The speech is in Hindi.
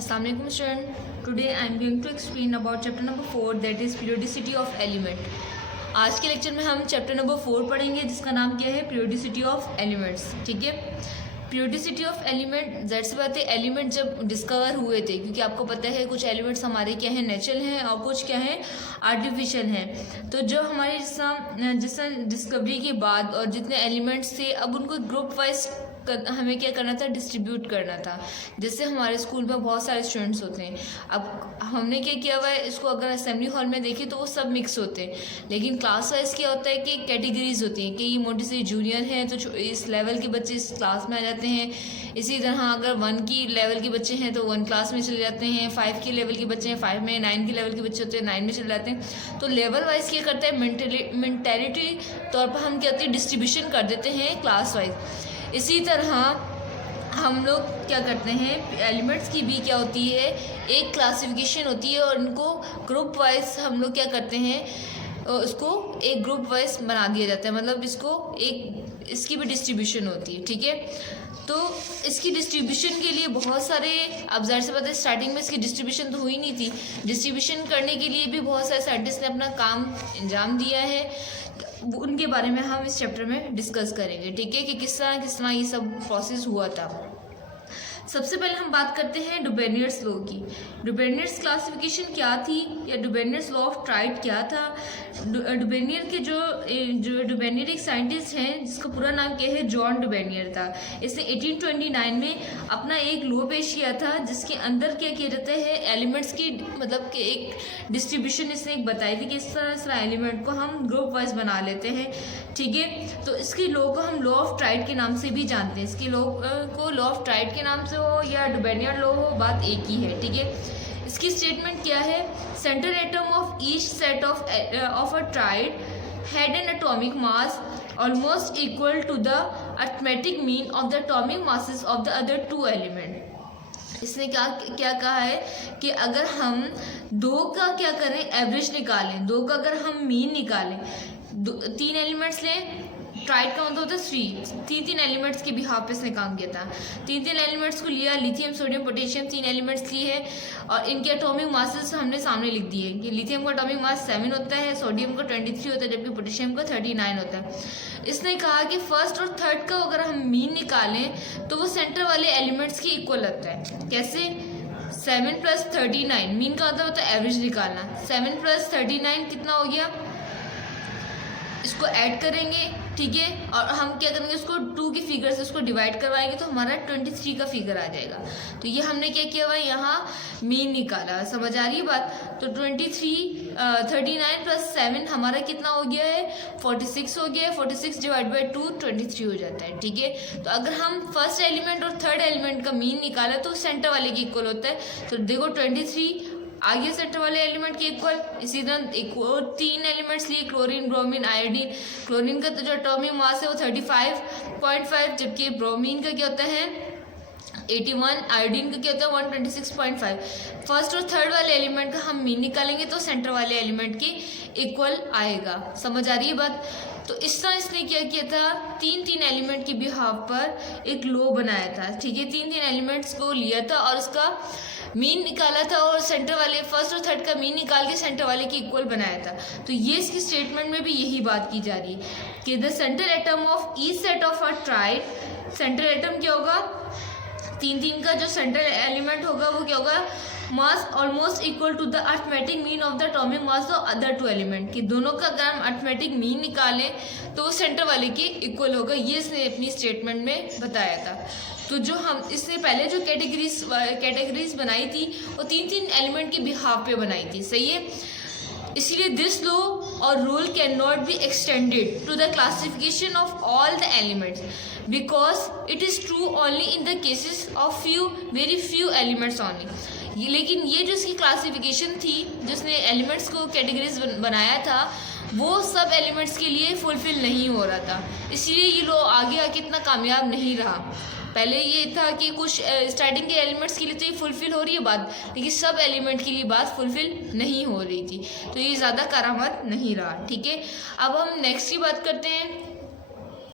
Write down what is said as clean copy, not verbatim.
Assalamualaikum student. Today I am going to explain about chapter number 4 that is periodicity of element. आज के लेक्चर में हम चैप्टर नंबर 4 पढ़ेंगे जिसका नाम क्या है periodicity of elements. ठीक है, periodicity of element ज़ाहिर सी बात है एलिमेंट जब डिस्कवर हुए थे, क्योंकि आपको पता है कुछ एलिमेंट्स हमारे क्या हैं नेचुरल हैं और कुछ क्या हैं आर्टिफिशियल हैं. तो जो हमारे जिस डिस्कवरी के बाद और जितने एलिमेंट्स थे अब उनको ग्रुप वाइज हमें क्या करना था, डिस्ट्रीब्यूट करना था. जैसे हमारे स्कूल में बहुत सारे स्टूडेंट्स होते हैं. अब हमने क्या किया हुआ है, इसको अगर असेंबली हॉल में देखें तो वो सब मिक्स होते हैं, लेकिन क्लास वाइज क्या होता है कि कैटेगरीज होती हैं कि ये मोटी से जूनियर हैं तो इस लेवल के बच्चे इस क्लास में आ जाते हैं. इसी तरह अगर 1 की लेवल के बच्चे हैं तो 1 क्लास में चले जाते हैं, 5 के लेवल के बच्चे हैं 5 में, 9 के लेवल के बच्चे होते हैं 9 में चले जाते हैं. तो लेवल वाइज क्या करते हैं, मेंटेलिटी तौर पर हम क्या होती है डिस्ट्रीब्यूशन कर देते हैं क्लास वाइज. इसी तरह हम लोग क्या करते हैं, एलिमेंट्स की भी क्या होती है एक क्लासिफिकेशन होती है और इनको ग्रुप वाइज हम लोग क्या करते हैं, उसको एक ग्रुप वाइज बना दिया जाता है. मतलब इसकी भी डिस्ट्रीब्यूशन होती है. ठीक है, तो इसकी डिस्ट्रीब्यूशन के लिए बहुत सारे, अब ज़ाहिर से पता है स्टार्टिंग में इसकी डिस्ट्रीब्यूशन तो हुई नहीं थी. डिस्ट्रीब्यूशन करने के लिए भी बहुत सारे साइंटिस्ट ने अपना काम अंजाम दिया है, उनके बारे में हम इस चैप्टर में डिस्कस करेंगे. ठीक है, कि किस तरह ये सब प्रोसेस हुआ था. सबसे पहले हम बात करते हैं डुबेनियर्स लॉ की. डुबेनियर्स क्लासिफिकेशन क्या थी या डुबेनियर्स लॉ ऑफ ट्राइड क्या था. डुबेनियर के जो डुबेनियर एक साइंटिस्ट हैं जिसका पूरा नाम क्या है, जॉन डुबेनियर था. इसने 1829 में अपना एक लॉ पेश किया था जिसके अंदर क्या किया जाता है, एलिमेंट्स की मतलब कि एक डिस्ट्रीब्यूशन इसने एक बताई थी कि इस तरह एलिमेंट को हम ग्रुप वाइज बना लेते हैं. ठीक है, तो इसकी लॉ को हम लॉ ऑफ ट्राइड के नाम से भी जानते हैं. इसकी लॉ को लॉ ऑफ ट्राइड के नाम से हो या डुबेनियर लॉ हो, बात एक ही है. ठीक है, इसकी स्टेटमेंट क्या है, central atom of each set of a triad had an atomic mass almost equal to the arithmetic mean of the atomic masses of the other 2 element. इसने क्या कहा है कि अगर हम 2 का क्या करें, एवरेज निकालें, 2 का अगर हम मीन निकालें, 3 एलिमेंट्स लें, ट्राइड का मतलब होता है 3 एलिमेंट्स के बिहाफ पे इसने काम किया था. 3 एलिमेंट्स को लिया, लिथियम सोडियम पोटेशियम 3 एलिमेंट्स लिए हैं और इनके एटॉमिक मासेस हमने सामने लिख दिए कि लिथियम का एटॉमिक मास 7 होता है, सोडियम का 23 होता है, जबकि पोटेशियम का 39 होता है. इसने कहा कि फर्स्ट और थर्ड का अगर हम मीन निकालें तो वो सेंटर वाले एलिमेंट्स के इक्वल लगता है. कैसे, 7 + 39, मीन का मतलब होता है एवरेज निकालना. 7 + 39 कितना हो गया, इसको ऐड करेंगे. ठीक है, और हम क्या करेंगे, उसको 2 की फिगर से उसको डिवाइड करवाएंगे तो हमारा 23 का फिगर आ जाएगा. तो ये हमने क्या किया हुआ है, यहाँ मीन निकाला. समझ आ रही है बात. तो 39 + 7 हमारा कितना हो गया है, 46 हो गया है. 46 / 2 23 हो जाता है. ठीक है, तो अगर हम फर्स्ट एलिमेंट और थर्ड एलिमेंट का मीन निकाला तो सेंटर वाले के इक्वल होता है. तो देखो 23 आगे सेंटर वाले एलिमेंट के इक्वल. इसी तरह एक और 3 एलिमेंट्स लिए, क्लोरीन ब्रोमीन आयोडीन. क्लोरीन का तो जो एटॉमिक मास है वो 35.5, जबकि ब्रोमीन का क्या होता है 81, आयोडीन का क्या होता है 126.5. फर्स्ट और थर्ड वाले एलिमेंट का हम मीन निकालेंगे तो सेंटर वाले एलिमेंट के इक्वल आएगा. समझ आ रही है बात. तो इस तरह इसने क्या किया था, 3 एलिमेंट के बिहाफ पर एक लॉ बनाया था. ठीक है, 3 एलिमेंट्स को लिया था और उसका मीन निकाला था और सेंटर वाले फर्स्ट और थर्ड का मीन निकाल के सेंटर वाले के इक्वल बनाया था. तो ये इसकी स्टेटमेंट में भी यही बात की जा रही है कि the central atom of each set of a tried, central atom क्या होगा, 3 का जो सेंट्रल एलिमेंट होगा वो क्या होगा, mass almost equal to the arithmetic mean of the atomic mass of other 2 element. कि दोनों का अगर हम अरिथमेटिक मीन निकालें तो वो सेंटर वाले के इक्वल होगा. ये इसने अपनी स्टेटमेंट में बताया था. तो जो हम इसने पहले जो कैटेगरीज बनाई थी वो 3 एलिमेंट के बिहाफ पे बनाई थी. सही है, इसलिए दिस लॉ और rule can not be extended to the classification of all the elements because it is true only in the cases of very few elements only. लेकिन ये जो इसकी क्लासिफिकेशन थी, जिसने एलिमेंट्स को कैटेगरीज बनाया था, वो सब एलिमेंट्स के लिए फुलफिल नहीं हो रहा था. इसलिए ये लॉ आगे आके इतना कामयाब नहीं रहा. पहले ये था कि कुछ स्टार्टिंग के एलिमेंट्स के लिए तो ये फुलफिल हो रही है बात, लेकिन सब एलिमेंट के लिए बात फुलफिल नहीं हो रही थी. तो ये ज़्यादा करामत नहीं रहा. ठीक है, अब हम नेक्स्ट की बात करते हैं.